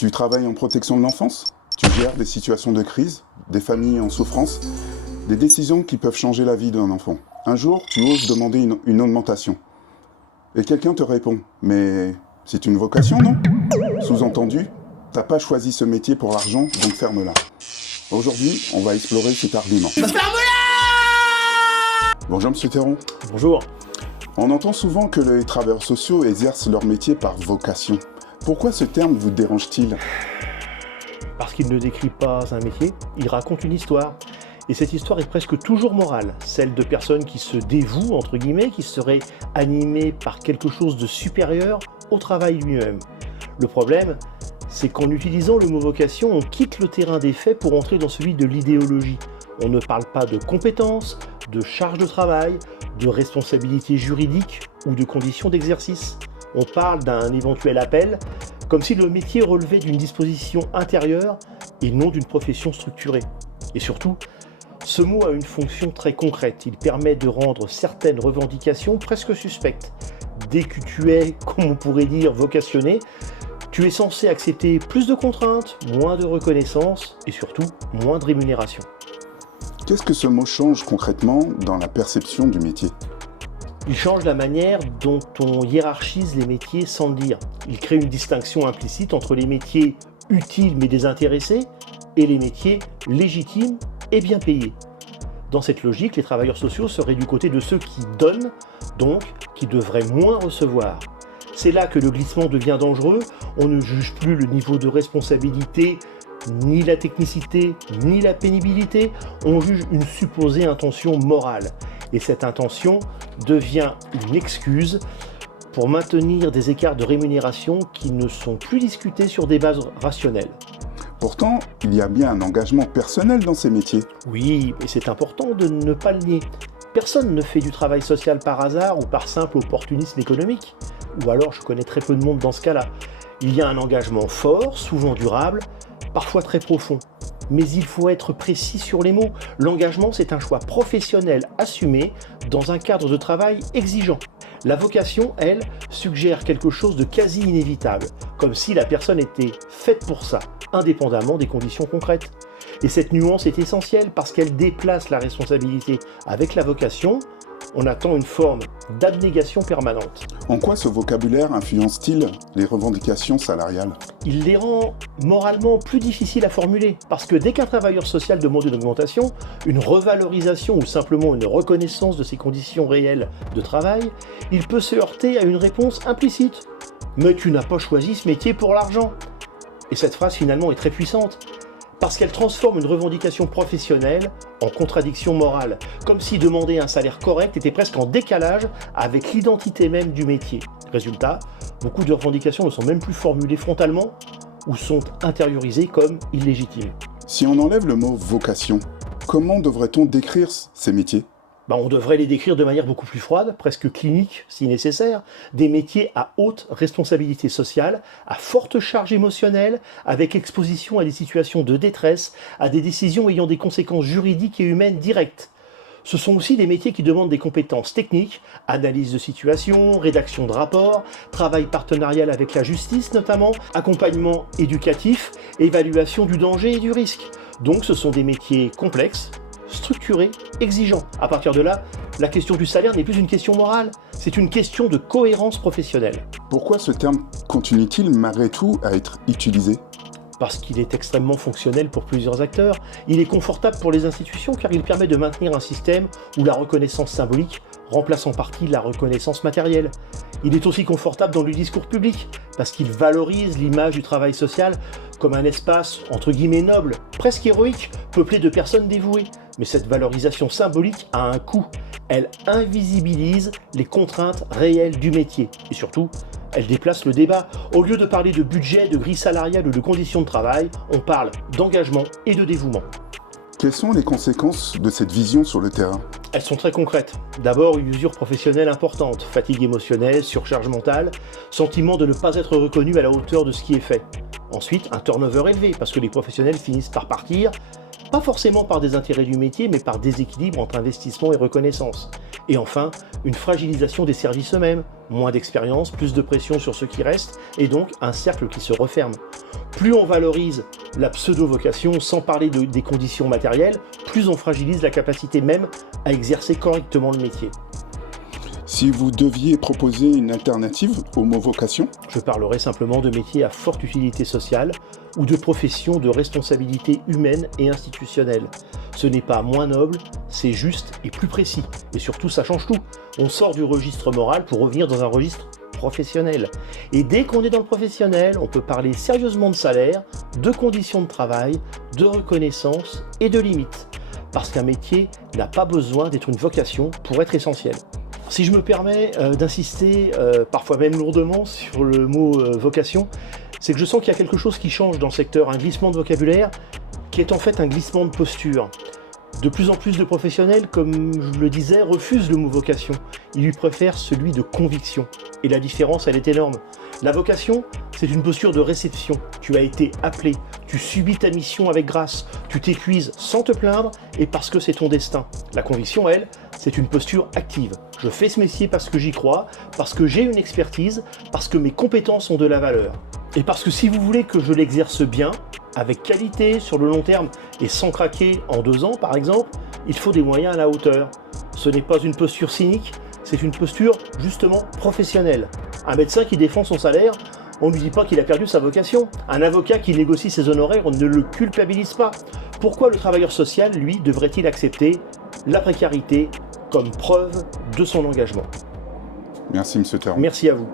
Tu travailles en protection de l'enfance? Tu gères des situations de crise, des familles en souffrance, des décisions qui peuvent changer la vie d'un enfant. Un jour, tu oses demander une augmentation. Et quelqu'un te répond, mais c'est une vocation, non? Sous-entendu, t'as pas choisi ce métier pour l'argent, donc ferme-la. Aujourd'hui, on va explorer cet argument. Bonjour Monsieur Théron. Bonjour. On entend souvent que les travailleurs sociaux exercent leur métier par vocation. Pourquoi ce terme vous dérange-t-il? Parce qu'il ne décrit pas un métier, il raconte une histoire. Et cette histoire est presque toujours morale, celle de personnes qui se dévouent, entre guillemets, qui seraient animées par quelque chose de supérieur au travail lui-même. Le problème, c'est qu'en utilisant le mot vocation, on quitte le terrain des faits pour entrer dans celui de l'idéologie. On ne parle pas de compétences, de charge de travail, de responsabilité juridique ou de conditions d'exercice. On parle d'un éventuel appel, comme si le métier relevait d'une disposition intérieure et non d'une profession structurée. Et surtout, ce mot a une fonction très concrète. Il permet de rendre certaines revendications presque suspectes. Dès que tu es, comme on pourrait dire, vocationné, tu es censé accepter plus de contraintes, moins de reconnaissance et surtout moins de rémunération. Qu'est-ce que ce mot change concrètement dans la perception du métier? Il change la manière dont on hiérarchise les métiers sans le dire. Il crée une distinction implicite entre les métiers utiles mais désintéressés et les métiers légitimes et bien payés. Dans cette logique, les travailleurs sociaux seraient du côté de ceux qui donnent, donc qui devraient moins recevoir. C'est là que le glissement devient dangereux. On ne juge plus le niveau de responsabilité, ni la technicité, ni la pénibilité. On juge une supposée intention morale. Et cette intention devient une excuse pour maintenir des écarts de rémunération qui ne sont plus discutés sur des bases rationnelles. Pourtant, il y a bien un engagement personnel dans ces métiers. Oui, et c'est important de ne pas le nier. Personne ne fait du travail social par hasard ou par simple opportunisme économique. Ou alors je connais très peu de monde dans ce cas-là. Il y a un engagement fort, souvent durable, parfois très profond. Mais il faut être précis sur les mots. L'engagement, c'est un choix professionnel assumé dans un cadre de travail exigeant. La vocation, elle, suggère quelque chose de quasi inévitable, comme si la personne était faite pour ça, indépendamment des conditions concrètes. Et cette nuance est essentielle parce qu'elle déplace la responsabilité. Avec la vocation, on attend une forme d'abnégation permanente. En quoi ce vocabulaire influence-t-il les revendications salariales? Il les rend moralement plus difficiles à formuler, parce que dès qu'un travailleur social demande une augmentation, une revalorisation ou simplement une reconnaissance de ses conditions réelles de travail, il peut se heurter à une réponse implicite. « Mais tu n'as pas choisi ce métier pour l'argent !» Et cette phrase finalement est très puissante, parce qu'elle transforme une revendication professionnelle en contradiction morale, comme si demander un salaire correct était presque en décalage avec l'identité même du métier. Résultat, beaucoup de revendications ne sont même plus formulées frontalement ou sont intériorisées comme illégitimes. Si on enlève le mot vocation, comment devrait-on décrire ces métiers? On devrait les décrire de manière beaucoup plus froide, presque clinique si nécessaire, des métiers à haute responsabilité sociale, à forte charge émotionnelle, avec exposition à des situations de détresse, à des décisions ayant des conséquences juridiques et humaines directes. Ce sont aussi des métiers qui demandent des compétences techniques, analyse de situation, rédaction de rapports, travail partenarial avec la justice notamment, accompagnement éducatif, évaluation du danger et du risque. Donc ce sont des métiers complexes, structuré, exigeant. À partir de là, la question du salaire n'est plus une question morale, c'est une question de cohérence professionnelle. Pourquoi ce terme continue-t-il malgré tout à être utilisé? Parce qu'il est extrêmement fonctionnel pour plusieurs acteurs. Il est confortable pour les institutions car il permet de maintenir un système où la reconnaissance symbolique remplace en partie la reconnaissance matérielle. Il est aussi confortable dans le discours public parce qu'il valorise l'image du travail social comme un espace entre guillemets noble, presque héroïque, peuplé de personnes dévouées. Mais cette valorisation symbolique a un coût. Elle invisibilise les contraintes réelles du métier. Et surtout, elle déplace le débat. Au lieu de parler de budget, de grille salariale ou de conditions de travail, on parle d'engagement et de dévouement. Quelles sont les conséquences de cette vision sur le terrain? Elles sont très concrètes. D'abord, une usure professionnelle importante, fatigue émotionnelle, surcharge mentale, sentiment de ne pas être reconnu à la hauteur de ce qui est fait. Ensuite, un turnover élevé, parce que les professionnels finissent par partir, Pas forcément par des intérêts du métier, mais par déséquilibre entre investissement et reconnaissance. Et enfin, une fragilisation des services eux-mêmes, moins d'expérience, plus de pression sur ceux qui restent, et donc un cercle qui se referme. Plus on valorise la pseudo-vocation sans parler des conditions matérielles, plus on fragilise la capacité même à exercer correctement le métier. Si vous deviez proposer une alternative au mot vocation, je parlerai simplement de métiers à forte utilité sociale ou de professions de responsabilité humaine et institutionnelle. Ce n'est pas moins noble, c'est juste et plus précis. Et surtout, ça change tout. On sort du registre moral pour revenir dans un registre professionnel. Et dès qu'on est dans le professionnel, on peut parler sérieusement de salaire, de conditions de travail, de reconnaissance et de limites. Parce qu'un métier n'a pas besoin d'être une vocation pour être essentiel. Si je me permets d'insister, parfois même lourdement, sur le mot vocation, c'est que je sens qu'il y a quelque chose qui change dans le secteur, un glissement de vocabulaire qui est en fait un glissement de posture. De plus en plus de professionnels, comme je le disais, refusent le mot vocation. Ils lui préfèrent celui de conviction. Et la différence, elle est énorme. La vocation, c'est une posture de réception. Tu as été appelé, tu subis ta mission avec grâce, tu t'épuises sans te plaindre et parce que c'est ton destin. La conviction, elle, c'est une posture active. Je fais ce métier parce que j'y crois, parce que j'ai une expertise, parce que mes compétences ont de la valeur. Et parce que si vous voulez que je l'exerce bien, avec qualité, sur le long terme, et sans craquer en 2 ans par exemple, il faut des moyens à la hauteur. Ce n'est pas une posture cynique, c'est une posture justement professionnelle. Un médecin qui défend son salaire, on ne lui dit pas qu'il a perdu sa vocation. Un avocat qui négocie ses honoraires, on ne le culpabilise pas. Pourquoi le travailleur social, lui, devrait-il accepter la précarité comme preuve de son engagement? Merci M. Theron. Merci à vous.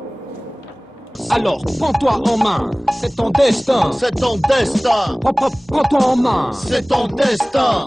Alors, prends-toi en main, c'est ton destin. C'est ton destin. Prends-toi en main. C'est ton destin.